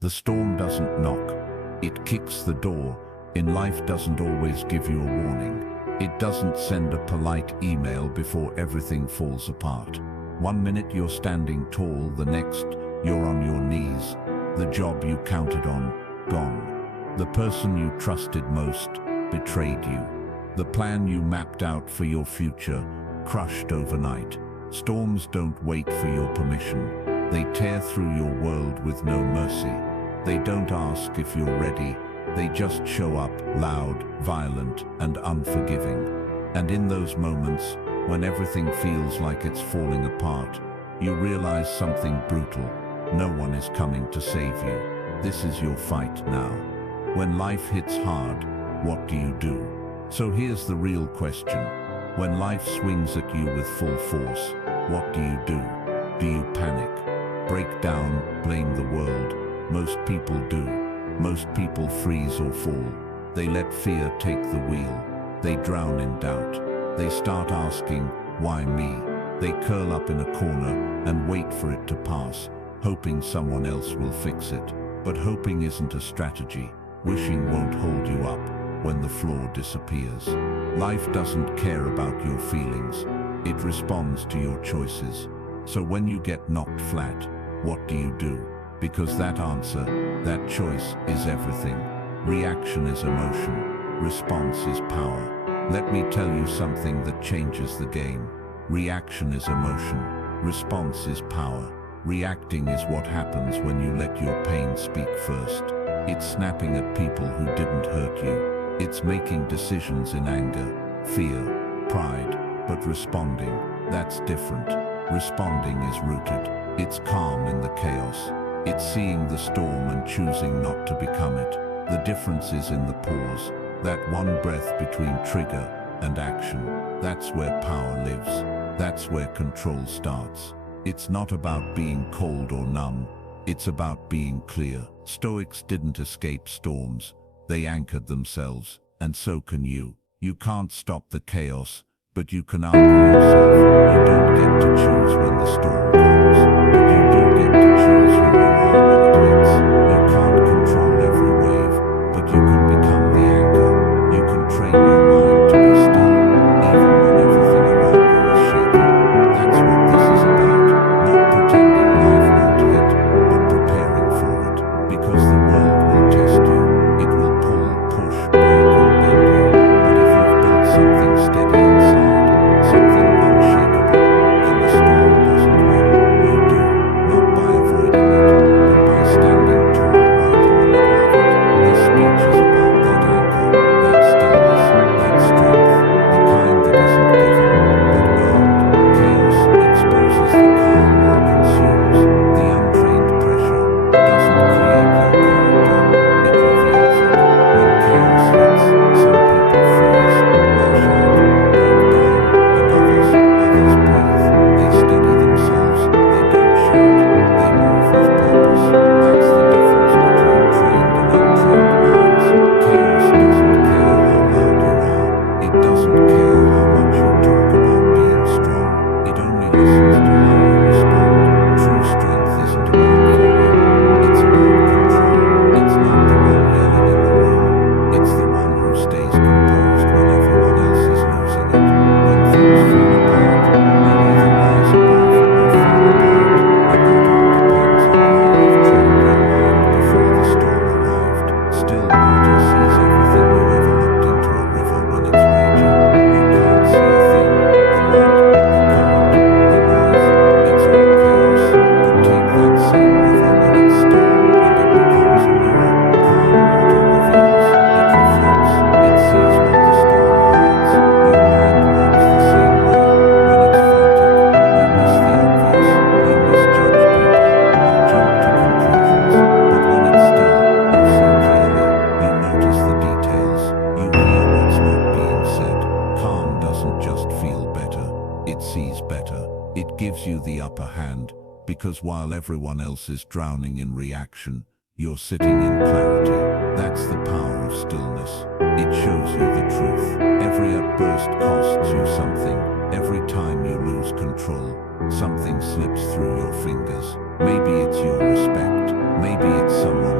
The storm doesn't knock, it kicks the door. In life doesn't always give you a warning. It doesn't send a polite email before everything falls apart. One minute you're standing tall, the next you're on your knees. The job you counted on, gone. The person you trusted most, betrayed you. The plan you mapped out for your future, crushed overnight. Storms don't wait for your permission. They tear through your world with no mercy. They don't ask if you're ready. They just show up, loud, violent, and unforgiving. And in those moments, when everything feels like it's falling apart, you realize something brutal. No one is coming to save you. This is your fight now. When life hits hard, what do you do? So here's the real question. When life swings at you with full force, what do you do? Do you panic? Break down, blame the world? Most people do. Most people freeze or fall. They let fear take the wheel. They drown in doubt. They start asking, why me? They curl up in a corner and wait for it to pass, hoping someone else will fix it. But hoping isn't a strategy. Wishing won't hold you up when the floor disappears. Life doesn't care about your feelings. It responds to your choices. So when you get knocked flat, what do you do? Because that answer, that choice, is everything. Reaction is emotion. Response is power. Let me tell you something that changes the game. Reaction is emotion. Response is power. Reacting is what happens when you let your pain speak first. It's snapping at people who didn't hurt you. It's making decisions in anger, fear, pride. But responding, that's different. Responding is rooted. It's calm in the chaos. It's seeing the storm and choosing not to become it. The difference is in the pause, that one breath between trigger and action. That's where power lives. That's where control starts. It's not about being cold or numb. It's about being clear. Stoics didn't escape storms. They anchored themselves, and so can you. You can't stop the chaos, but you can anchor yourself. You don't get to choose when the storm comes, but you do get to choose who you are when it hits. You can't control every wave, but you can become the anchor. You can train your mind to be still, even when everything around you is shaking. That's what this is about. Not pretending life won't hit, but preparing for it. Because the world will test you. It will pull, push, break, and bend you. But if you've built something steady inside, something unshakeable, then the storm doesn't win. You do, not by avoiding it, but by standing tall right in the middle of it. This speech is about that anchor, that stillness, that strength, the kind that isn't given, but earned. Chaos exposes the calm or consumes. The untrained pressure doesn't create your character, it reveals it. When chaos hits, some people freeze, lash out, break down, and others breathe. They steady themselves, they don't shout, they move with purpose. That's the difference between trained and untrained minds. Chaos doesn't care how loud you are. It doesn't care how much you talk about being strong. It only listens to how you respond. True strength isn't about volume. It's about control. It's not the one yelling in the room. It's the one who stays composed when everyone else is losing it. When things fall apart, you either rise above or fall apart. And that all depends on how you've trained your mind before the storm arrived. Still water sees everything you ever looked into a river when it's raging. You can't see a thing. The mud, the current, the noise. It's all chaos. But take that same river when it's still, and it becomes a mirror. Calm water reveals. It reflects. It sees what the storm hides. Your mind works the same way. When it's frantic, you miss the obvious. You misjudge people. You jump to conclusions. But when it's still, you see clearly. You notice the details. You hear what's not being said. Calm doesn't just feel better. It sees better. It gives you the upper hand, because while everyone else is drowning in reaction, you're sitting in clarity. That's the power of stillness. It shows you the truth. Every outburst costs you something. Every time you lose control, something slips through your fingers. Maybe it's your respect. Maybe it's someone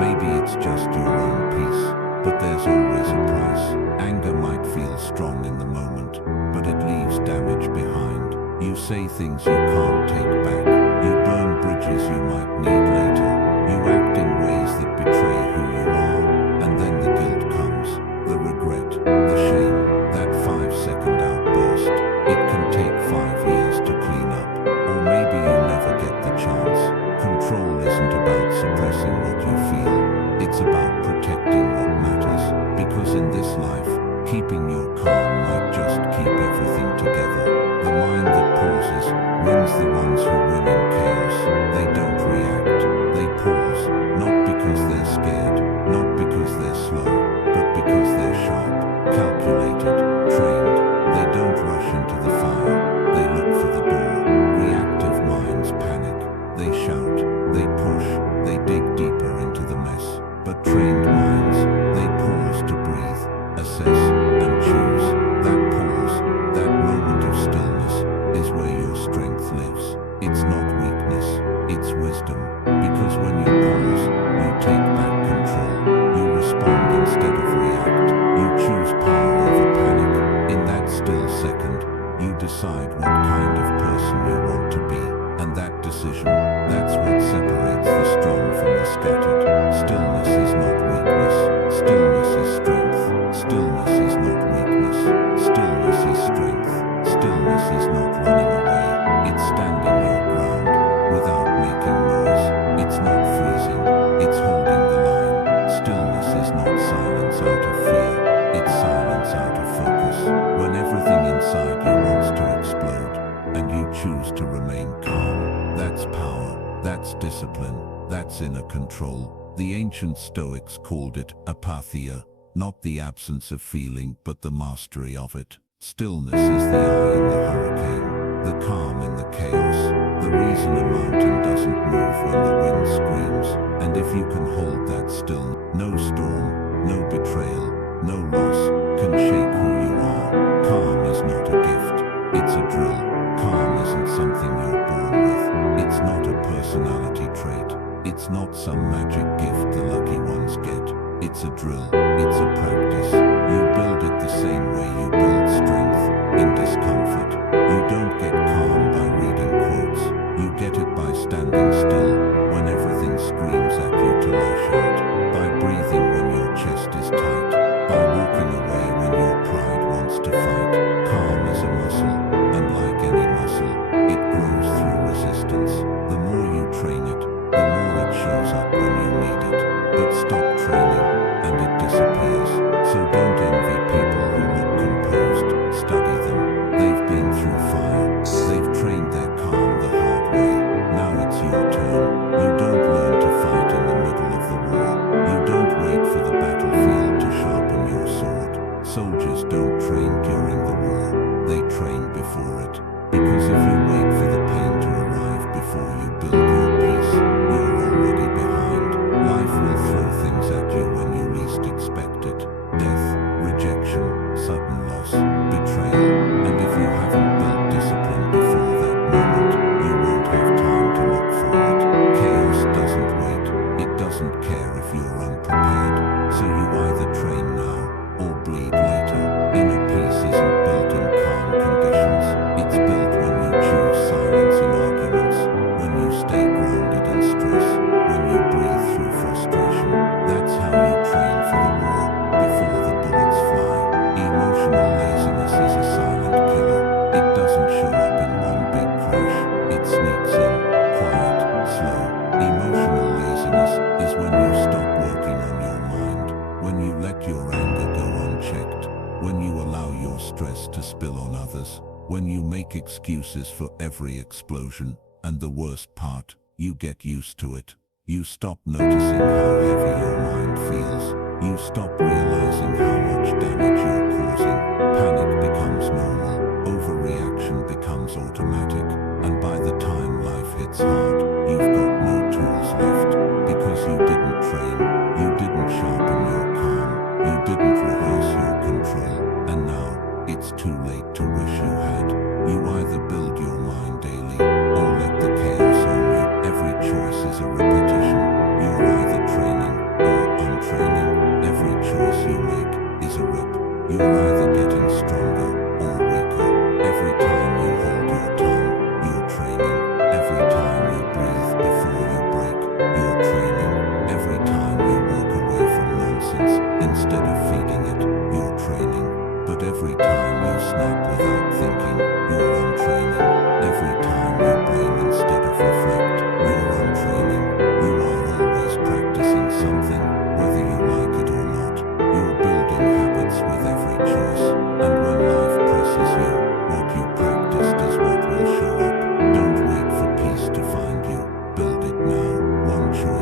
Maybe it's just your own peace, but there's always a price. Anger might feel strong in the moment, but it leaves damage behind. You say things you can't take back. You burn bridges you might need later. You act in ways that betray who you are. And then the guilt comes, the regret, the shame, that 5-second outburst. It can take 5 years to clean up. Or maybe you never get the chance. Control isn't about suppressing what you feel. It's about protecting what matters. Because in this life, keeping your calm might just keep everything together. The mind that pauses wins. The ones who win in chaos, they don't react, they pause. Not because they're scared, not because they're slow, but because they're sharp, calculated, trained. They don't rush into the fire, they look for the door. Reactive minds panic, they shout, they push, they dig deeper into the mess. But trained minds, they pause to breathe, assess, and choose. That pause, that moment of stillness, is where your strength lives. It's not weakness, it's wisdom. Because when you pause, you take back control. You respond instead of react. You choose power over panic. In that still second, you decide what kind of person you want to be. And that decision, that's what separates the strong from the scattered. Stillness is not weakness. Stillness is strength. Stillness is not weakness. Stillness is strength. Stillness is not running away. It's standing your ground without making noise. It's not freezing. It's holding the line. Stillness is not silence out of fear. It's silence out of focus. When everything inside you wants to explode and you choose to remain calm, that's power. That's discipline. That's inner control. The ancient Stoics called it apatheia, not the absence of feeling, but the mastery of it. Stillness is the eye in the hurricane, the calm in the chaos, the reason a mountain doesn't move when the wind screams. And if you can hold that still, no storm, no betrayal, no loss can shake who you are. Calm is not a gift, it's a drill. Calm isn't something you're born with. It's not a personality trait. It's not some magic gift the lucky ones get. It's a drill, it's a practice. You build it the same way you build strength, in discomfort. You don't get calm by reading quotes. You get it by standing still when everything screams at you to lash out. By breathing when your chest is tight. By walking away when your pride wants to fight. Calm is a muscle, and like any muscle, it grows through resistance. The more you train it, the more it shows up when you need it. But stop training, and it disappears. So don't envy people who look composed. Study them. They've been through fire. They've trained their calm the hard way. Now it's your turn. You don't learn to fight in the middle of the war. You don't wait for the battlefield to sharpen your sword. Soldiers don't train during the war. They train before it. Because if you wait for the pain to arrive before you build your peace, you're already behind. Life will throw things at you when you least expect it. Death, rejection, sudden loss, betrayal. And if you haven't built discipline before that moment, you won't have time to look for it. Chaos doesn't wait. It doesn't care if you're unprepared. So you either train now or bleed later. Inner peace isn't built in calm conditions. It's built when you choose silence in arguments, when you stay grounded in stress, when you breathe through frustration. That's how you train for the war, before the bullets fly. Emotional laziness is a silent killer. It doesn't show up in one big crash. It sneaks in, quiet, slow. Emotional laziness is when you stop working on your mind, when you let your anger go unchecked, when you allow your stress to spill on others, when you make excuses for every explosion. And the worst part, you get used to it. You stop noticing how heavy your mind feels. You stop realizing how much damage you're causing. Panic becomes normal. Overreaction becomes automatic. And by the time life hits hard, you've got no tools left. Because you didn't train, you didn't sharpen your calm, you didn't rehearse your control. And now, it's too late to wish you had. You either build your mind daily, or let the chaos own you. Every choice is a repetition. You're either training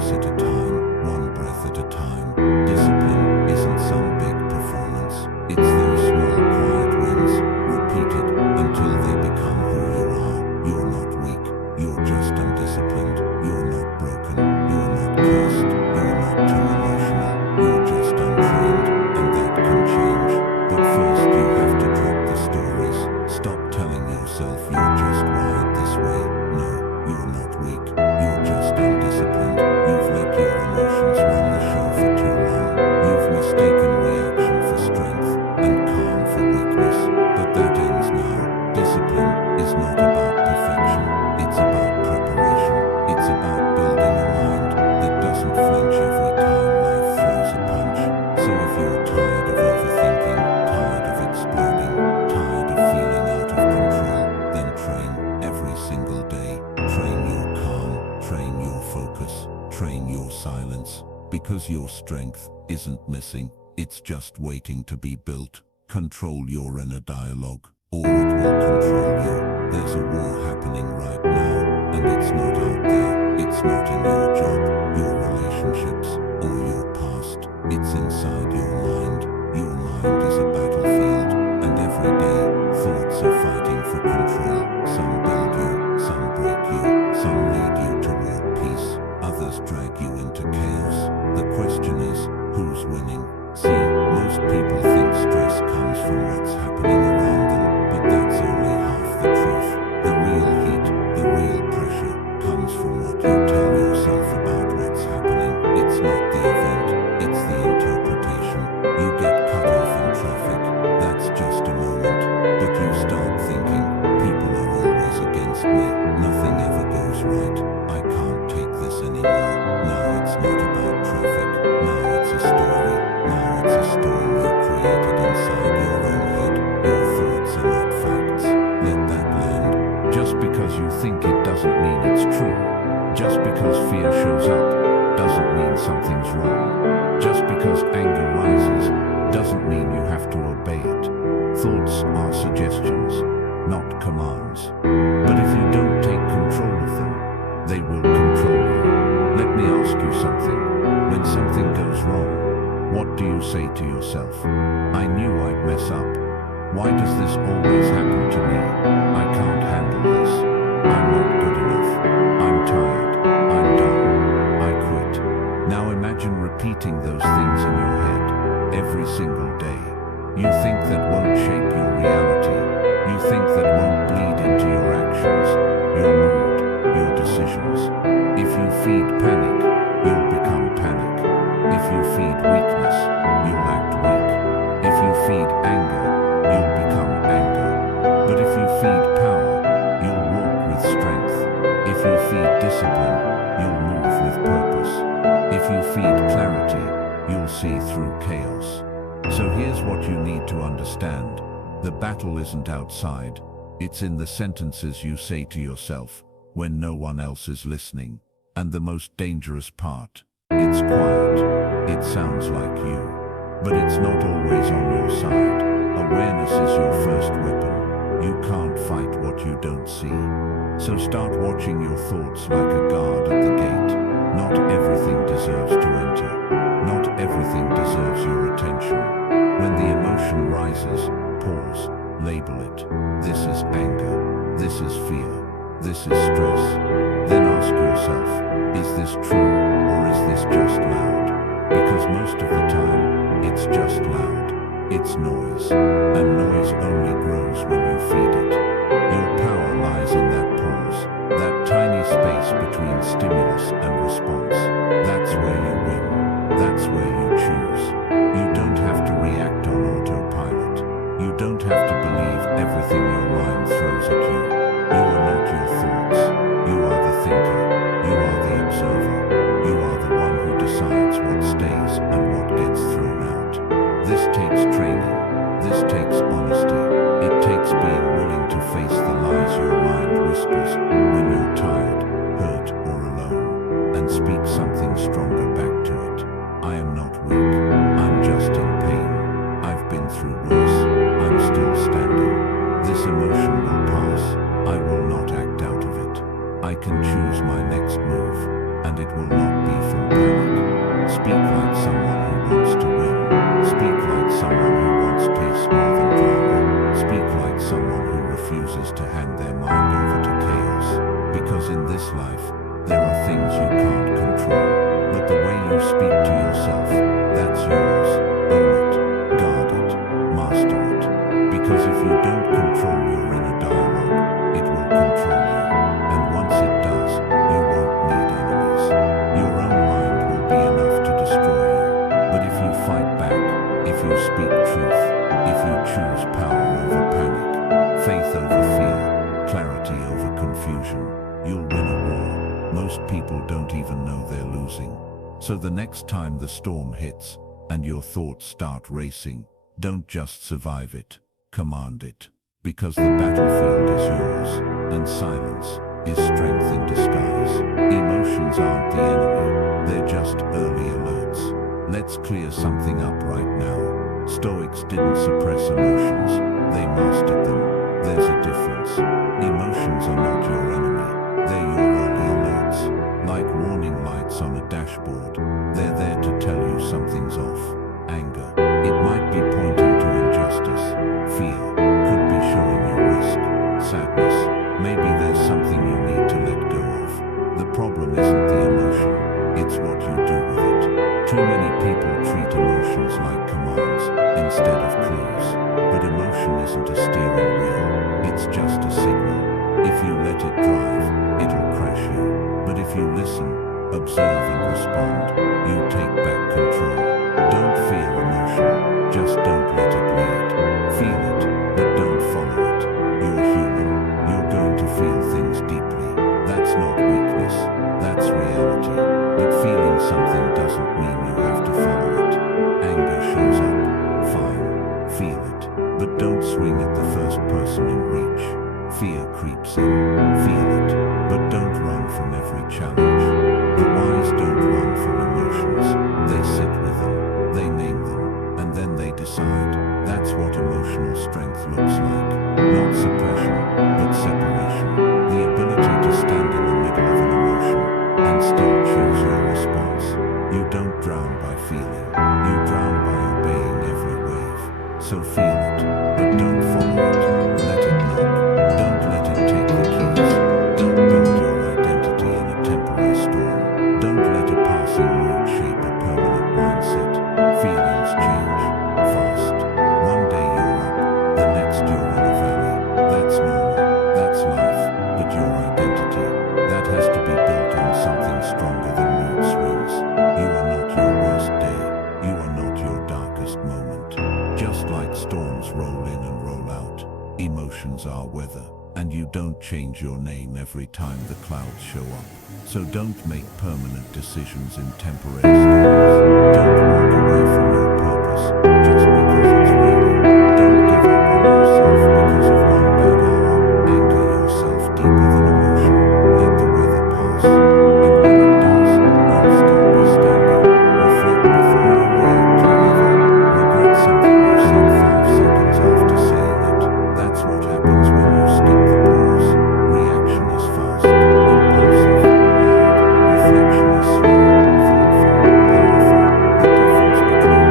steps at a time, one breath at a time. Discipline isn't some big performance. It's those small quiet wins, repeated until they become who you are. You're not weak, you're just undisciplined. You're not broken, you're not cursed, you're not too emotional. You're just untrained, and that can change. But first you have to drop the stories. Stop telling yourself you're just wired this way. No, you're not weak, you're just undisciplined. You've let your emotions run the show for too long. You've mistaken reaction for strength and calm for weakness. But that ends now. Discipline is not about perfection. It's about preparation. It's about building a mind that doesn't flinch every time life throws a punch. So if you're tired of overthinking, tired of exploding, tired of feeling out of control, then train every single day. Train your calm, train your focus, train your silence. Because your strength isn't missing, it's just waiting to be built. Control your inner dialogue, or it will control you. There's a war happening right now, and it's not out there. It's not in your job, your relationships, or your past. It's inside your mind. Your mind is a battlefield, and every day, thoughts are fighting for control. Some build you, some break you, some lead you toward peace, others drag you into chaos. The question is, who's winning? See, most people think stress comes from what's happening around them, but that's only half the truth. The real heat, the real pressure, comes from what you tell yourself about what's happening. It's not the event, it's the interpretation. You get cut off in traffic, that's just a moment. But you start thinking, people are always against me, nothing ever goes right, I can't take this anymore. Now it's not about traffic, now it's a story. Now it's a storm you created inside your own head. Your thoughts are not facts. Let that land. Just because you think it doesn't mean it's true. Just because fear shows up doesn't mean something's wrong. Just because anger rises doesn't mean you have to obey it. Thoughts are suggestions, not commands. But if you don't take control of them, they will control you. Let me ask you something. When something goes wrong, what do you say to yourself? I knew I'd mess up. Why does this always happen to me? I can't handle this. I'm not good enough. I'm tired. I'm done. I quit. Now imagine repeating those things in your head every single day. You think that won't shape your reality. You think that won't bleed into your actions, your mood, your decisions. If you feed panic, you'll become panic. If you feed weakness, you'll act weak. If you feed anger, you'll become anger. But if you feed power, you'll walk with strength. If you feed discipline, you'll move with purpose. If you feed clarity, you'll see through chaos. So here's what you need to understand. The battle isn't outside. It's in the sentences you say to yourself when no one else is listening. And the most dangerous part, it's quiet. It sounds like you, but it's not always on your side. Awareness is your first weapon. You can't fight what you don't see. So start watching your thoughts like a guard at the gate. Not everything deserves to enter. Not everything deserves your attention. When the emotion rises, pause, label it. This is anger. This is fear. This is stress. Then ask yourself, is this true or is this just loud? Because most of the time, it's just loud. It's noise. And noise only grows when you feed it. Your power lies in that pause, that tiny space between stimulus and response. That's where you win. That's where you choose. You don't have to react on autopilot. You don't have to believe everything your mind throws at you. You are not your thoughts. You are the thinker. You are the observer. You are the one who decides what stays and what gets thrown out. This takes training. This takes honesty. It takes being willing to face the lies your mind whispers when you're tired, hurt, or alone, and speak something stronger back to it. I am not weak. I'm just in pain. I've been through worse. I'm still standing. This emotion will pass. I will not act out of it. I can choose my next move, and it will not be from Speak like someone who wants to win. Speak like someone who wants peace more than drama. Speak like someone who refuses to hand their mind over to chaos. Because in this life, there are things you can't control. But the way you speak to yourself, that's yours. Own it, guard it, master it. Because if you don't control your inner dialogue, it will control you. And once it does, you won't need enemies. Your own mind will be enough to destroy you. But if you fight back, if you speak truth, if you choose power over panic, faith over fear, clarity over confusion, you'll win a war most people don't even know they're losing. So the next time the storm hits and your thoughts start racing, don't just survive it, command it. Because the battlefield is yours, and silence is strength in disguise. Emotions aren't the enemy, they're just early alerts. Let's clear something up right now. Stoics didn't suppress emotions, they mastered them. There's a difference. Emotions are not your enemy, they're your early alerts. Like warning lights on a dashboard, they're there to tell you something's off. Anger, it might be pointing to injustice. Fear could be showing you risk. Sadness, maybe there's something you need to let go of. The problem isn't the emotion, it's what you do with it. Too many people treat emotions like commands instead of clues. But emotion isn't a steering wheel, it's just a signal. If you let it drive, it'll crash you. But if you listen, observe and respond, you take back control. Don't fear emotion, just don't let it lead. Feel it, but don't follow it. You're human, you're going to feel things deeply. That's not weakness, that's reality. But feeling something doesn't mean you have to follow it. Anger shows up, fine, feel it, but don't swing at the first person in reach. Fear creeps in, feel it, but don't run from every challenge. The wise don't run from emotions, they sit with them, they name them, and then they decide. That's what emotional strength looks like. Not suppression, but separation. The ability to stand in the middle of an emotion and still choose your response. You don't drown by feeling, you drown by obeying every wave. So feel it, but don't follow it. Let it knock. Don't let it take the keys. Don't build your identity in a temporary storm. Don't let a passing mood shape a permanent mindset. Feelings change fast. One day you're up, the next you're in a valley. That's normal, that's life. But your identity, that has to be built on something stronger than mood swings. You are not your worst day. You are not your darkest moment. Just like storms roll in and roll out, emotions are weather. And you don't change your name every time the clouds show up. So don't make permanent decisions in temporary storms. Don't walk away from your purpose just because it's raining. Don't give up on yourself because of one bad hour. Anchor yourself deeper than emotion. Let the weather pass. And when it does, you'll still be standing. Reflect before you react to either. Regret something you said 5 seconds after saying it. That's what happens when you skip the pause. Reaction is fast, impulsive, loud. Reflection is slow, thoughtful, powerful. The difference between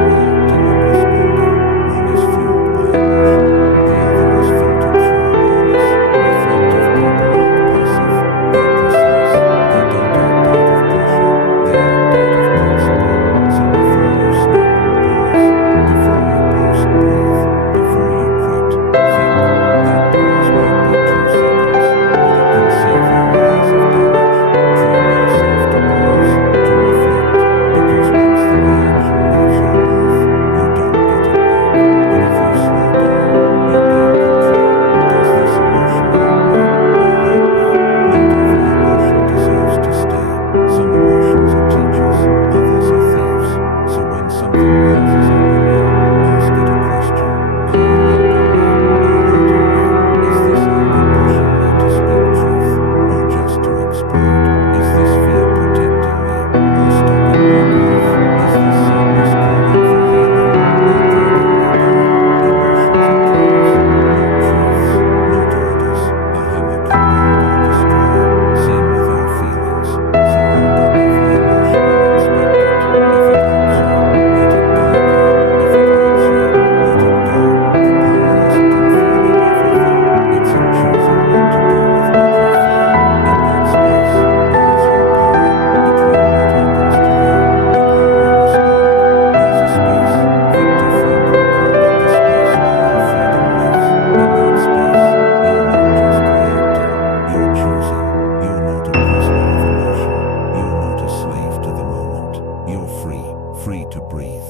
to breathe,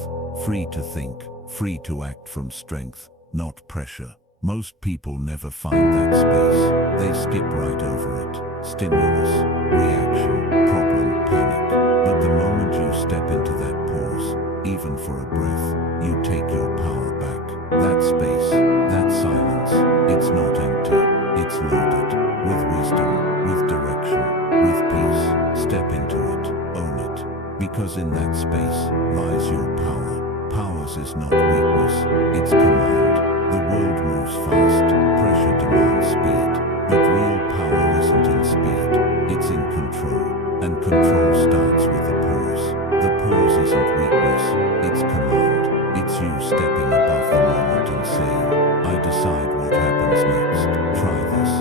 free to think, free to act from strength, not pressure. Most people never find that space. They skip right over it. Stimulus, reaction, problem, panic. But the moment you step into that pause, even for a breath, you take your power back. That space, that silence, it's not empty. It's loaded with wisdom, with direction, with peace. Step into it, own it. Because in that space lies your power. Powers is not weakness, it's command. The world moves fast, pressure demands speed, but real power isn't in speed, it's in control, and control starts with the pause. The pause isn't weakness, it's command. It's you stepping above the moment and saying, I decide what happens next. Try this.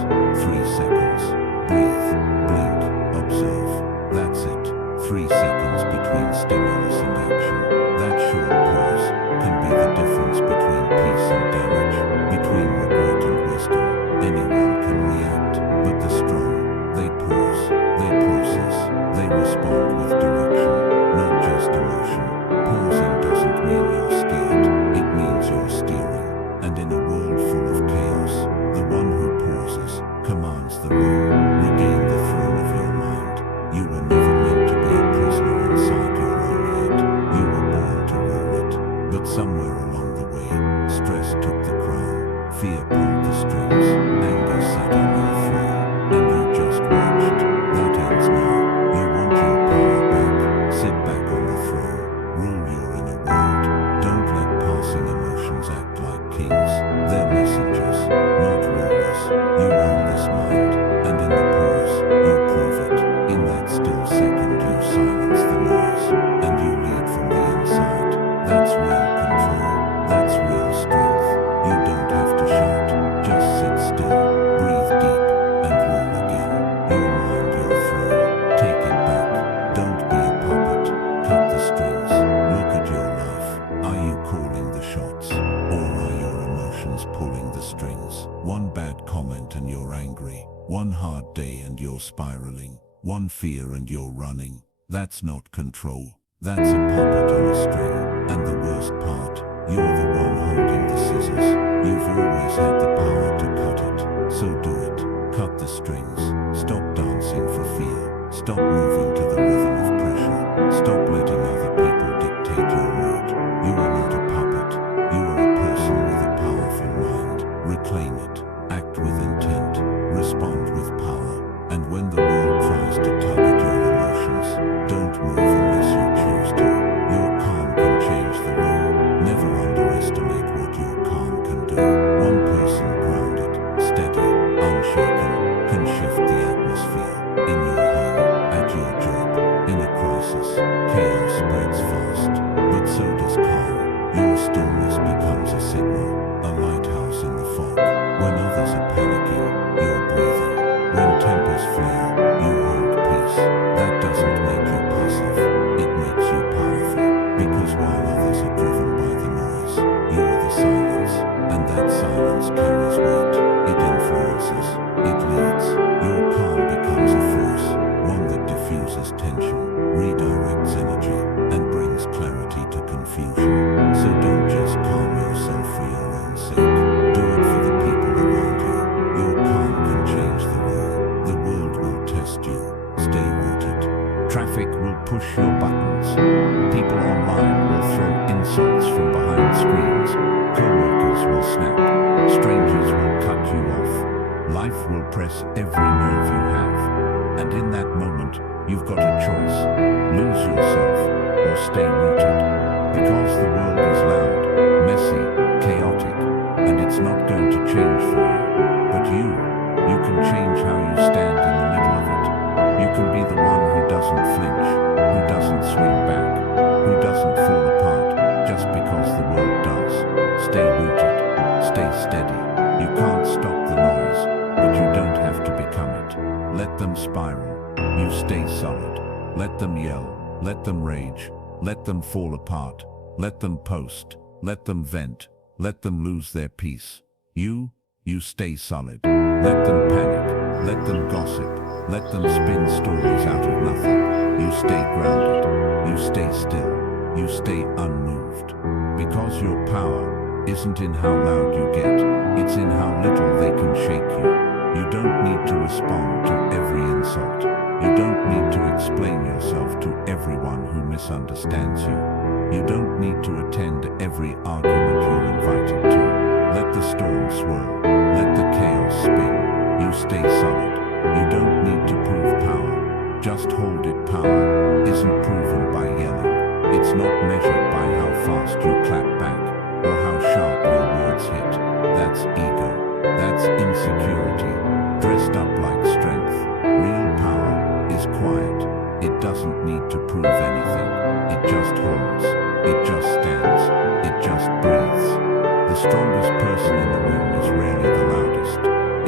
3 seconds. Breathe, blink, observe. That's it. 3 seconds between stimulus and action. That short pause can be the difference between peace and damage, between regret and wisdom. Anyone can react, but the strong, they pause, they process, they respond with direction, not just emotion. Pausing doesn't mean you're scared, it means you're steering. And in a world full of chaos, the one who pauses commands the room. Regain the throne of your mind. You were never meant to be a prisoner inside your own head. You were born to rule it. But somewhere along the way, stress took the crown. Fear pulled the strings. Anger sat on your throne. And you just watched. That ends now. You want your power back. Sit back on the throne. Rule your inner world. Don't let passing emotions act like kings. They're messengers, not rulers. You own this mind. And in the pause, you prove it. In that still second, you silence the noise. And you lead from the inside. That's real control. That's real strength. You don't have to shout. Just sit still. Breathe deep. And rule again. Your mind, your throne. Take it back. Don't be a puppet. Cut the strings. Look at your life. Are you calling the shots? Or are your emotions pulling the strings? One bad comment and you're angry. One hard day and you're spiraling. One fear and you're running. That's not control. That's a puppet on a string. And the worst part, you're the one holding the scissors. You've always had the power to cut it. So do it. Cut the strings. Stop dancing for fear. Stop moving to the rhythm of pressure. Stop letting other people dictate your mood. You are not a puppet. You are a person with a powerful mind. Reclaim it. Act with intent. Respond with power. And when the world tries to tug at your emotions, don't move unless you choose to. Your calm can change the room. Never underestimate what your calm can do. One person grounded, steady, unshaken, can shift the atmosphere. In your home, at your job, in a crisis, chaos spreads fast. But so does calm. Your stillness becomes a signal, a lighthouse in the fog. When others are panicking, you're breathing. When tempers flare, you hold peace. That doesn't make you passive, it makes you powerful. Because while others are driven by the noise, you are the silence. And that silence carries weight. It influences, it leads. Your calm becomes a force, one that diffuses tension, redirects energy, and brings clarity to confusion. So don't just calm yourself for your own sake. Do it for the people around you. Your calm can change the room. The world will test you. Stay rooted. Traffic will push your buttons. People online will throw insults from behind screens. Co-workers will snap. Strangers will cut you off. Life will press every nerve you have. And in that moment, you've got a choice. Lose yourself or stay rooted. Because the world is loud, messy, chaotic, and it's not going to change for you. But you can change how you stand in the middle of it. You can be the one who doesn't flinch, who doesn't swing back, who doesn't fall apart just because the world does. Stay rooted, stay steady. You can't stop the noise, but you don't have to become it. Let them spiral. You stay solid. Let them yell. Let them rage. Let them fall apart. Let them post. Let them vent. Let them lose their peace. You stay solid. Let them panic. Let them gossip. Let them spin stories out of nothing. You stay grounded. You stay still. you stay unmoved. Because your power isn't in how loud you get, it's in how little they can shake you. You don't need to respond to every insult. You don't need to explain yourself to everyone who misunderstands you. You don't need to attend every argument you're invited to. Let the storm swirl. Let the chaos spin. You stay solid. You don't need to prove power. Just hold it. Power isn't proven by yelling. It's not measured by how fast you clap back or how sharp your words hit. That's ego. That's insecurity, dressed up like strength. Real power is quiet. It doesn't need to prove anything. It just holds. It just stands. It just breathes. The strongest person in the room is rarely the loudest.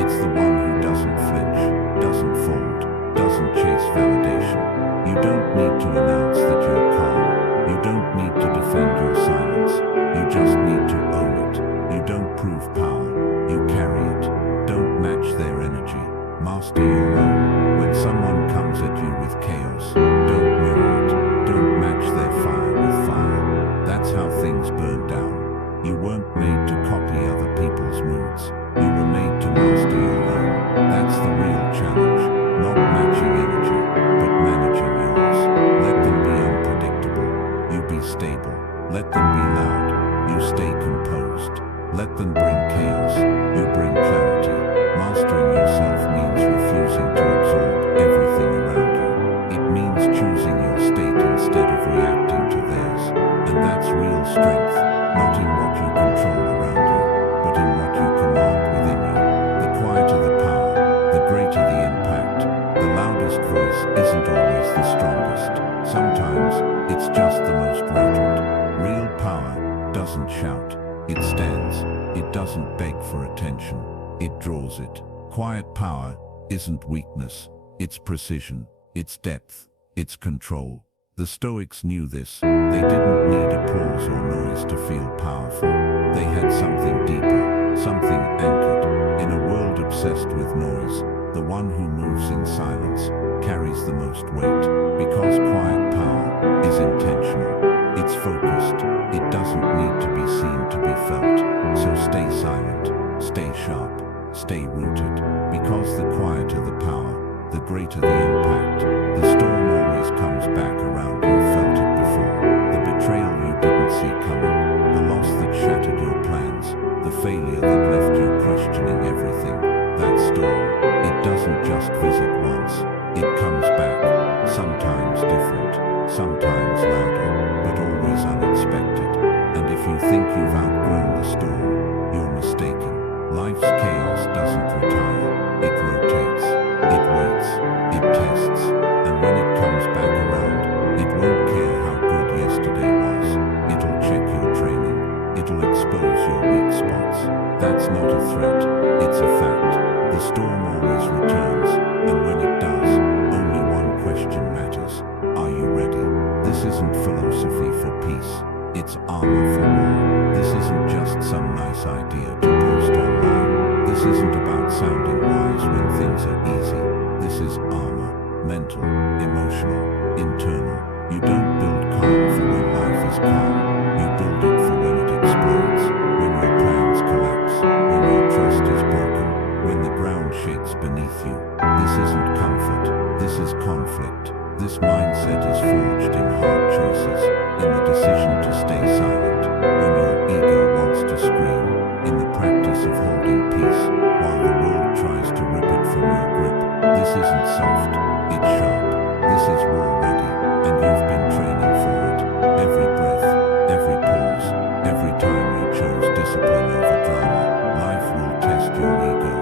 It's the one who doesn't flinch, doesn't fold, doesn't chase validation. You don't need to announce that you're calm. You don't need to defend your silence. You just need to own it. You don't prove power. You carry it. Don't match their energy. Master your own. When someone comes at you with chaos, don't mirror it. Don't match their fire with fire. That's how things burn down. You weren't made to copy other people's moods. You were made to master your own. That's the real challenge. Not matching energy, but managing yours. Let them be unpredictable. You be stable. Let them be loud. You stay composed. Let them bring chaos. You bring clarity. Mastering yourself means refusing to absorb everything around you. It means choosing your state instead of reacting to theirs. And that's real strength, not in what you control around you, but in what you command within you. The quieter the power, the greater the impact. The loudest voice isn't always the strongest. Sometimes it's just the most rattled. Real power doesn't shout. It stands. It doesn't beg for attention. It draws it. Quiet power isn't weakness. It's precision. It's depth. It's control. The Stoics knew this. They didn't need applause or noise to feel powerful. They had something deeper, something anchored. In a world obsessed with noise, the one who moves in silence carries the most weight. Because quiet power is intentional. It's focused. It doesn't need to be seen to be felt. So stay silent, stay sharp, stay rooted. Because the quieter the power, the greater the impact. The storm always comes back around. You felt it before. The betrayal you didn't see coming. The loss that shattered your plans. The failure that left you questioning everything. That storm, it doesn't just visit once. It comes back, sometimes different, sometimes louder, but always unexpected. And if you think you've outgrown the storm, you're mistaken. Life's chaos doesn't retire. It rotates, it waits, it tests, and when it comes back around, it won't care how good yesterday was. It'll check your training. It'll expose your weak spots. That's not a threat, it's a fact. The storm always returns, and when it does, only one question matters. Are you ready? This isn't philosophy for peace. It's armor for war. This isn't just some nice idea to post online. This isn't about sounding wise when things are easy. This is armor. Mental, emotional, internal. You don't build calm for when life is calm. You build it for when it explodes. When your plans collapse. When your trust is broken. When the ground shakes beneath you. This isn't comfort. This is conflict. This mindset is forged in hard choices, in the decision to stay silent, when your ego wants to scream, in the practice of holding peace, while the world tries to rip it from your grip. This isn't soft, it's sharp. This is war ready, and you've been training for it. Every breath, every pause, every time you chose discipline over drama. Life will test your ego.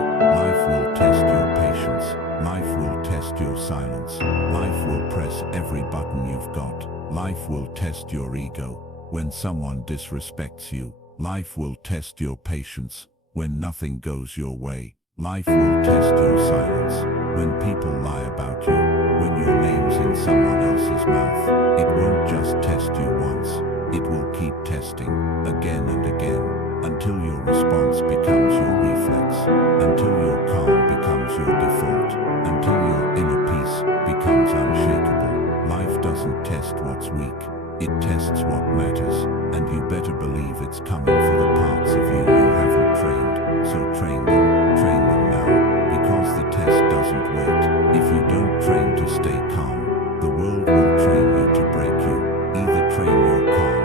Life will test your patience. Life will test your silence. Life will press every button you've got. Life will test your ego when someone disrespects you. Life will test your patience when nothing goes your way. Life will test your silence when people lie about you, when your name's in someone else's mouth. It won't just test you once. It will keep testing again and again until your response becomes your reflex, until your calm becomes your default, until your inner peace becomes unshakable. Life doesn't test what's weak. It tests what matters, and you better believe it's coming for the parts of you haven't trained. So train them now, because the test doesn't wait. If you don't train to stay calm, the world will train you to break you. Either train your calm,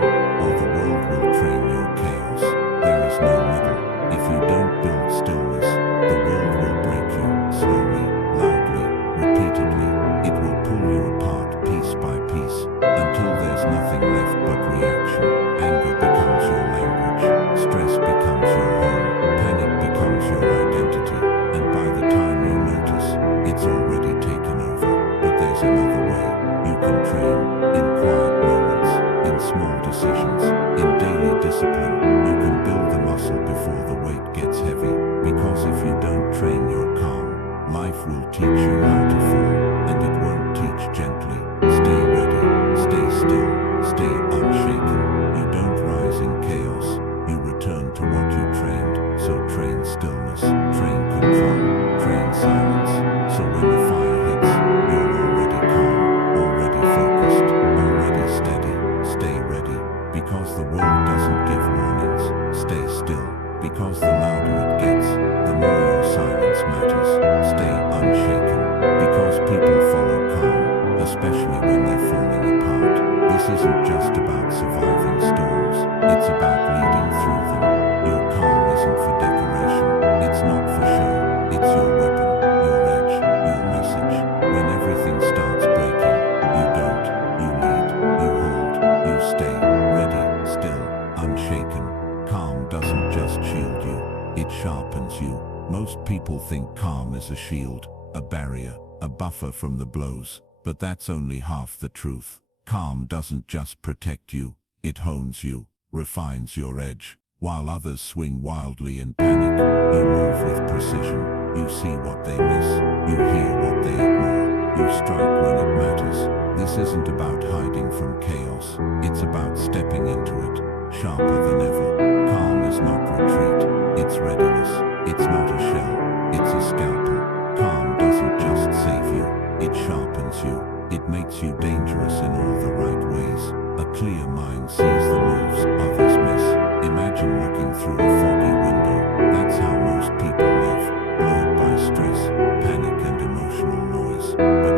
or the world will train your chaos. There is no middle. If you don't build stillness, the world will break you, slowly, loudly, repeatedly. It will pull you apart piece by piece, until there's nothing left but reaction. Anger becomes your language, stress becomes your home, panic becomes your identity, and by the time you notice, it's already taken over. But there's another way. You can train, in quiet moments, in small decisions, in daily discipline. You can build the muscle before the weight gets heavy, because if you don't train your calm, life will teach you how to fall, and it won't teach gently. Stay ready, stay still, stay unshaken. You don't rise in chaos, you return to what you trained. So train stillness, train control, train silence. So when the fire hits, you're already calm, already focused, already steady. Stay ready, because the world doesn't give warnings. Stay still, because the louder it gets, the more your silence matters. Stay unshaken, because people follow calm, especially when they're falling apart. This isn't just about surviving storms, it's about leading through them. Your calm isn't for decoration, it's not for show, it's your weapon, your edge, your message. When everything starts breaking, you don't, you lead, you hold, you stay ready, still, unshaken. Calm doesn't just shield you, it sharpens you. Most people think calm is a shield, a barrier, a buffer from the blows, but that's only half the truth. Calm doesn't just protect you, it hones you, refines your edge. While others swing wildly in panic, you move with precision. You see what they miss, you hear what they ignore, you strike when it matters. This isn't about hiding from chaos, it's about stepping into it, sharper than ever. Calm is not retreat, it's readiness. It's not a shell, it's a scalpel. Calm doesn't just save you, it sharpens you. It makes you dangerous in all the right ways. A clear mind sees the moves others miss. Imagine looking through a foggy window. That's how most people live, blurred by stress, panic and emotional noise. But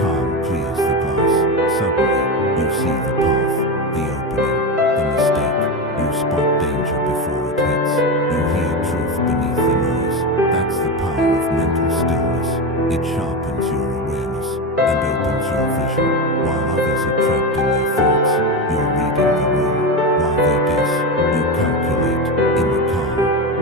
calm clears the glass. Suddenly, you see the path, the opening, the mistake. You spot danger before it hits. You hear truth beneath the noise. That's the power of mental stillness. It sharpens your awareness and opens your vision. While others are trapped in their thoughts, you're reading the room. While they guess, you calculate. In the calm,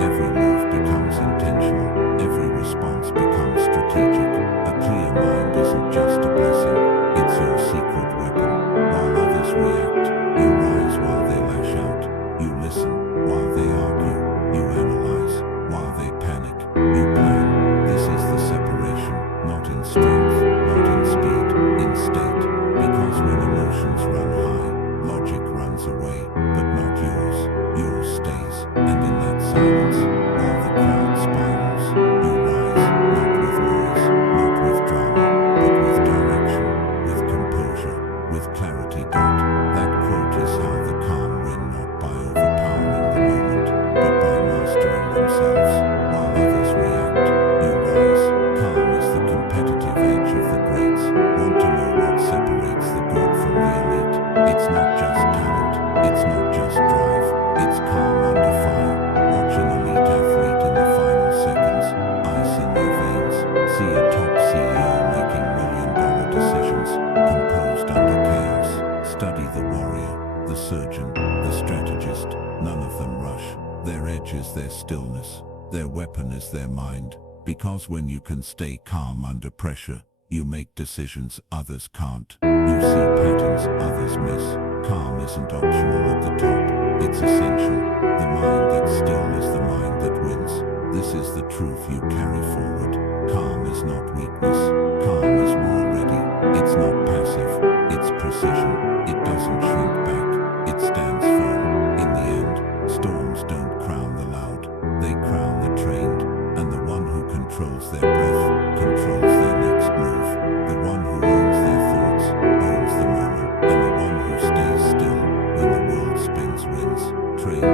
every move becomes intentional. Every response becomes strategic. A clear mind isn't just a blessing, it's your secret weapon. While others react, you rise while they lash out. You listen while they argue. You analyze while they panic. You plan. This is the separation, not in strength, not in speed, in state. Because when emotions run high, logic runs away, but not yours. Yours stays. And in that silence, while the crowd spirals, you rise, not with noise, not with drama, but with direction, with composure, with clarity. That quote is how the calm win, not by overpowering the moment, but by mastering themselves. While others react, you rise. Calm is the competitive edge of the greats. Want to know what separates the good from the elite? It's not just talent, it's not just drive, it's calm under fire. Watch an elite athlete in the final seconds, ice in their veins. See a top CEO making million-dollar decisions, composed under chaos. Study the warrior, the surgeon, the strategist. None of them rush. Their edge is their stillness. Their weapon is their mind. Because when you can stay calm under pressure, you make decisions others can't. You see patterns others miss. Calm isn't optional at the top, it's essential. The mind that's still is the mind that wins. This is the truth you carry forward. Calm is not weakness. Calm is war ready. It's not passive, it's precision. It doesn't shrink back, it stands firm. In the end, storms don't crown the loud, they crown the trained. And the one who controls their breath, controls their next move. The one who owns their thoughts, owns the moment. And the one who stays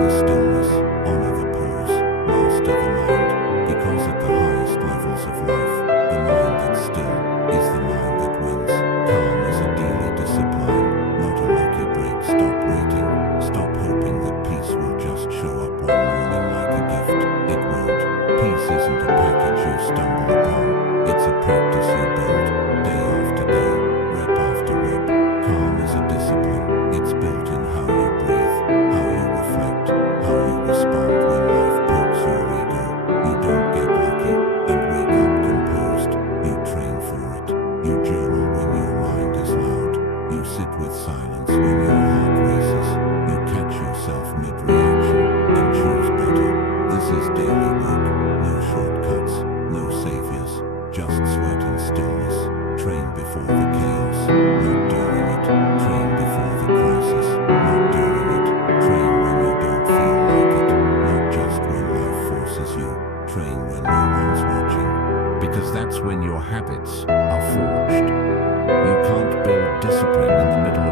the stillness, honor the pose, master the mind, because at the highest levels of life, the mind that's still is the mind that wins. Calm is a daily discipline, not a lucky break. Stop waiting, stop hoping that peace will just show up one morning like a gift. It won't. Peace isn't a package you stumble upon, it's a practice you build, day after day, rep after rep. Calm is a discipline, it's built in how you breathe, how you reflect, how you respond when life pokes your ego. You don't get lucky and wake up composed, you train for it. You journal when your mind is loud, you sit with silence when your heart races, you catch yourself mid-reaction and choose better. This is daily work, no shortcuts, no saviors, just sweat and stillness. Train before the chaos, not during it. Train before the crisis, not during it. Train when you don't feel like it, not just when life forces you. Train when no one's watching, because that's when your habits are forged. You can't build discipline in the middle of